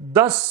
10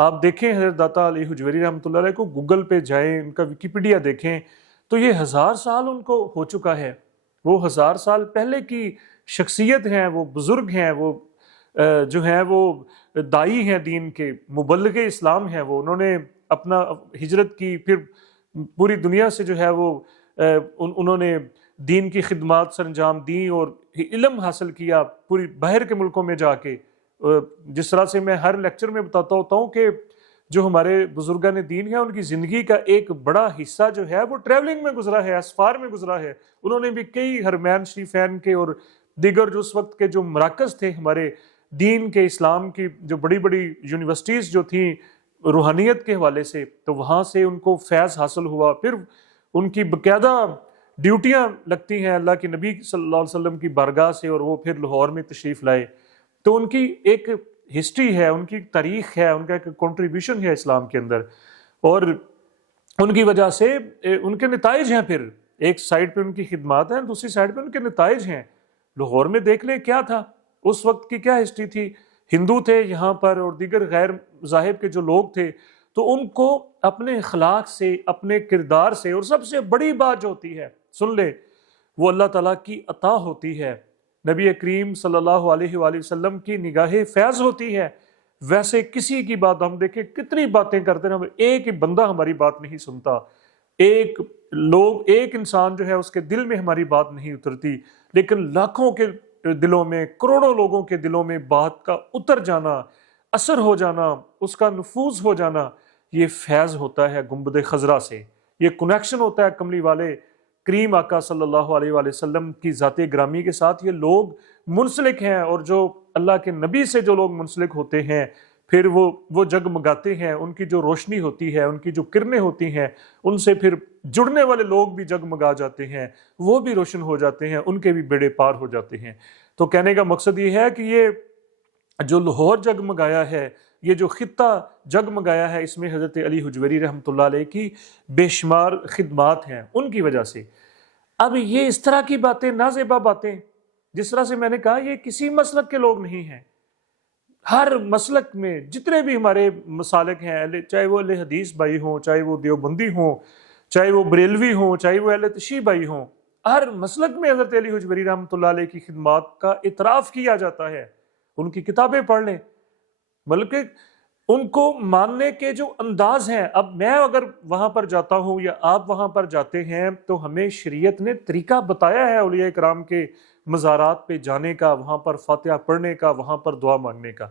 آپ دیکھیں حضرت داتا علی حجویری رحمۃ اللہ علیہ کو، گوگل پہ جائیں، ان کا ویکیپیڈیا دیکھیں تو یہ 1000 سال ان کو ہو چکا ہے. وہ 1000 سال پہلے کی شخصیت ہیں، وہ بزرگ ہیں، وہ جو ہیں وہ دائی ہیں دین کے، مبلغ اسلام ہیں. وہ انہوں نے اپنا ہجرت کی، پھر پوری دنیا سے جو ہے وہ انہوں نے دین کی خدمات سر انجام دیں اور علم حاصل کیا پوری باہر کے ملکوں میں جا کے. جس طرح سے میں ہر لیکچر میں بتاتا ہوتا ہوں کہ جو ہمارے بزرگان دین ہیں ان کی زندگی کا ایک بڑا حصہ جو ہے وہ ٹریولنگ میں گزرا ہے، اسفار میں گزرا ہے. انہوں نے بھی کئی حرمین شریفین کے اور دیگر جو اس وقت کے جو مراکز تھے ہمارے دین کے، اسلام کی جو بڑی بڑی یونیورسٹیز جو تھیں روحانیت کے حوالے سے، تو وہاں سے ان کو فیض حاصل ہوا. پھر ان کی باقاعدہ ڈیوٹیاں لگتی ہیں اللہ کے نبی صلی اللہ علیہ وسلم کی بارگاہ سے، اور وہ پھر لاہور میں تشریف لائے. تو ان کی ایک ہسٹری ہے، ان کی تاریخ ہے، ان کا ایک کنٹریبیوشن ہے اسلام کے اندر، اور ان کی وجہ سے ان کے نتائج ہیں. پھر ایک سائڈ پہ ان کی خدمات ہیں، دوسری سائڈ پہ ان کے نتائج ہیں. لاہور میں دیکھ لیں کیا تھا اس وقت کی، کیا ہسٹری تھی. ہندو تھے یہاں پر اور دیگر غیر مذاہب کے جو لوگ تھے، تو ان کو اپنے اخلاق سے، اپنے کردار سے، اور سب سے بڑی بات جو ہوتی ہے سن لے، وہ اللہ تعالیٰ کی عطا ہوتی ہے، نبی کریم صلی اللہ علیہ وآلہ وسلم کی نگاہ فیض ہوتی ہے. ویسے کسی کی بات ہم دیکھیں کتنی باتیں کرتے ہیں، ایک ہی بندہ ہماری بات نہیں سنتا، ایک انسان جو ہے اس کے دل میں ہماری بات نہیں اترتی، لیکن لاکھوں کے دلوں میں، کروڑوں لوگوں کے دلوں میں بات کا اتر جانا، اثر ہو جانا، اس کا نفوذ ہو جانا، یہ فیض ہوتا ہے گنبد خضرا سے. یہ کنیکشن ہوتا ہے کملی والے کریم آقا صلی اللہ علیہ وآلہ وسلم کی ذات گرامی کے ساتھ. یہ لوگ منسلک ہیں، اور جو اللہ کے نبی سے جو لوگ منسلک ہوتے ہیں پھر وہ جگمگاتے ہیں. ان کی جو روشنی ہوتی ہے، ان کی جو کرنیں ہوتی ہیں، ان سے پھر جڑنے والے لوگ بھی جگمگا جاتے ہیں، وہ بھی روشن ہو جاتے ہیں، ان کے بھی بیڑے پار ہو جاتے ہیں. تو کہنے کا مقصد یہ ہے کہ یہ جو لاہور جگمگایا ہے، یہ جو خطہ جگمگایا ہے، اس میں حضرت علی حجویری رحمۃ اللہ علیہ کی بے شمار خدمات ہیں ان کی وجہ سے. اب یہ اس طرح کی باتیں، نازیبا باتیں، جس طرح سے میں نے کہا یہ کسی مسلک کے لوگ نہیں ہیں. ہر مسلک میں جتنے بھی ہمارے مسالک ہیں، چاہے وہ اہل حدیث بھائی ہوں، چاہے وہ دیوبندی ہوں، چاہے وہ بریلوی ہوں، چاہے وہ اہل تشیع بھائی ہوں، ہر مسلک میں حضرت علی حجویری رحمۃ اللہ علیہ کی خدمات کا اعتراف کیا جاتا ہے. ان کی کتابیں پڑھ لیں، بلکہ ان کو ماننے کے جو انداز ہیں. اب میں اگر وہاں پر جاتا ہوں یا آپ وہاں پر جاتے ہیں تو ہمیں شریعت نے طریقہ بتایا ہے اولیاء کرام کے مزارات پہ جانے کا، وہاں پر فاتحہ پڑھنے کا، وہاں پر دعا مانگنے کا.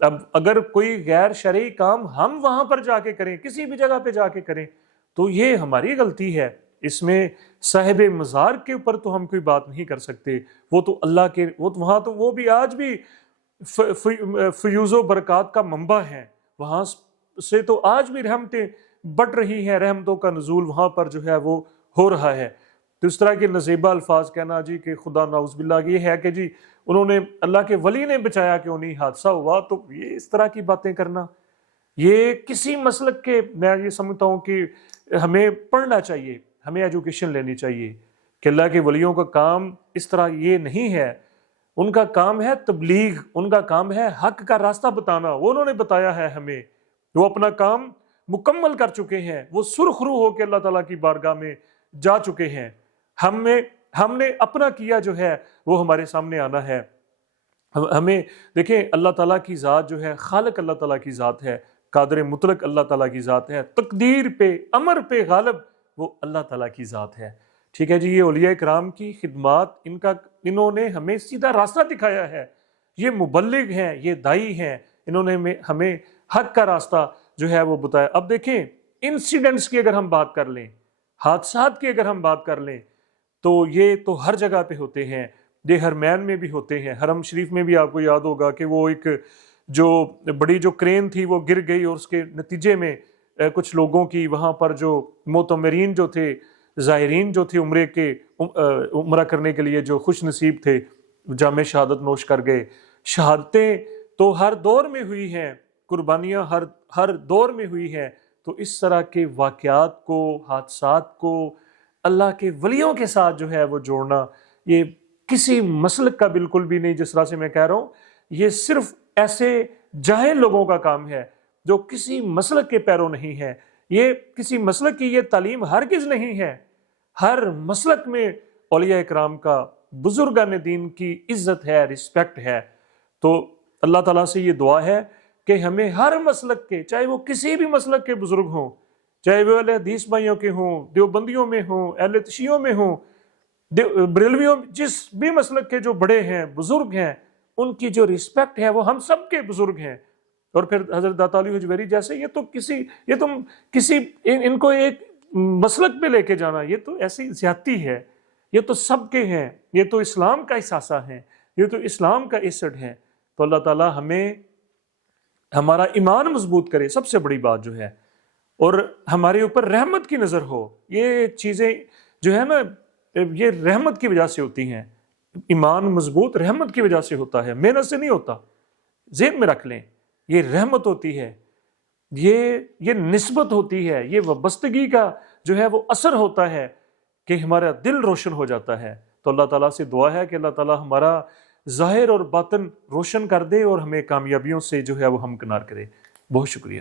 اب اگر کوئی غیر شرعی کام ہم وہاں پر جا کے کریں، کسی بھی جگہ پہ جا کے کریں، تو یہ ہماری غلطی ہے. اس میں صاحب مزار کے اوپر تو ہم کوئی بات نہیں کر سکتے. وہ تو اللہ کے، وہ تو وہاں تو وہ بھی آج بھی فیوز و برکات کا منبع ہے، وہاں سے تو آج بھی رحمتیں بٹ رہی ہیں، رحمتوں کا نزول وہاں پر جو ہے وہ ہو رہا ہے. تو اس طرح کے نزیبہ الفاظ کہنا جی کہ خدا نعوذ باللہ، یہ ہے کہ جی انہوں نے، اللہ کے ولی نے بچایا کہ انہیں حادثہ ہوا، تو یہ اس طرح کی باتیں کرنا، یہ کسی مسلک کے، میں یہ سمجھتا ہوں کہ ہمیں پڑھنا چاہیے، ہمیں ایجوکیشن لینی چاہیے کہ اللہ کے ولیوں کا کام اس طرح یہ نہیں ہے. ان کا کام ہے تبلیغ، ان کا کام ہے حق کا راستہ بتانا. وہ انہوں نے بتایا ہے ہمیں، وہ اپنا کام مکمل کر چکے ہیں، وہ سرخ روح ہو کے اللہ تعالیٰ کی بارگاہ میں جا چکے ہیں. ہم نے اپنا کیا جو ہے وہ ہمارے سامنے آنا ہے. ہمیں دیکھیں، اللہ تعالیٰ کی ذات جو ہے، خالق اللہ تعالیٰ کی ذات ہے، قادر مطلق اللہ تعالیٰ کی ذات ہے، تقدیر پہ، امر پہ غالب وہ اللہ تعالیٰ کی ذات ہے. ٹھیک ہے جی، یہ اولیاء کرام کی خدمات، انہوں نے ہمیں سیدھا راستہ دکھایا ہے. یہ مبلغ ہیں، یہ دائی ہیں، انہوں نے ہمیں حق کا راستہ جو ہے وہ بتایا. اب دیکھیں، انسیڈنٹس کی اگر ہم بات کر لیں، حادثات کی اگر ہم بات کر لیں، تو یہ تو ہر جگہ پہ ہوتے ہیں. یہ حرمین میں بھی ہوتے ہیں. حرم شریف میں بھی آپ کو یاد ہوگا کہ وہ ایک جو بڑی جو کرین تھی وہ گر گئی، اور اس کے نتیجے میں کچھ لوگوں کی وہاں پر جو معتمرین جو تھے، زائرین جو تھے عمرہ کرنے کے لیے جو خوش نصیب تھے، جام شہادت نوش کر گئے. شہادتیں تو ہر دور میں ہوئی ہیں، قربانیاں ہر دور میں ہوئی ہیں. تو اس طرح کے واقعات کو، حادثات کو اللہ کے ولیوں کے ساتھ جو ہے وہ جوڑنا، یہ کسی مسلک کا بالکل بھی نہیں. جس طرح سے میں کہہ رہا ہوں، یہ صرف ایسے جاہل لوگوں کا کام ہے جو کسی مسلک کے پیرو نہیں ہے، یہ کسی مسلک کی یہ تعلیم ہرگز نہیں ہے۔ ہر مسلک میں اولیاء اکرام کا، بزرگان دین کی عزت ہے، رسپیکٹ ہے۔ تو اللہ تعالیٰ سے یہ دعا ہے کہ ہمیں ہر مسلک کے، چاہے وہ کسی بھی مسلک کے بزرگ ہوں، چاہے وہ اہل حدیث بھائیوں کے ہوں، دیوبندیوں میں ہوں، اہل تشیعوں میں ہوں، بریلویوں، جس بھی مسلک کے جو بڑے ہیں، بزرگ ہیں، ان کی جو رسپیکٹ ہے وہ ہم سب کے بزرگ ہیں۔ اور پھر حضرت داتا علی حجویری جیسے، یہ تو کسی ان کو ایک مسلک پہ لے کے جانا، یہ تو ایسی زیادتی ہے۔ یہ تو سب کے ہیں، یہ تو اسلام کا اثاثہ ہے، یہ تو اسلام کا ایسڈ ہے۔ تو اللہ تعالیٰ ہمیں ہمارا ایمان مضبوط کرے، سب سے بڑی بات جو ہے، اور ہمارے اوپر رحمت کی نظر ہو۔ یہ چیزیں جو ہے نا، یہ رحمت کی وجہ سے ہوتی ہیں۔ ایمان مضبوط رحمت کی وجہ سے ہوتا ہے، محنت سے نہیں ہوتا۔ ذہن میں رکھ لیں، یہ رحمت ہوتی ہے، یہ نسبت ہوتی ہے، یہ وابستگی کا جو ہے وہ اثر ہوتا ہے کہ ہمارا دل روشن ہو جاتا ہے۔ تو اللہ تعالیٰ سے دعا ہے کہ اللہ تعالیٰ ہمارا ظاہر اور باطن روشن کر دے اور ہمیں کامیابیوں سے جو ہے وہ ہمکنار کرے۔ بہت شکریہ۔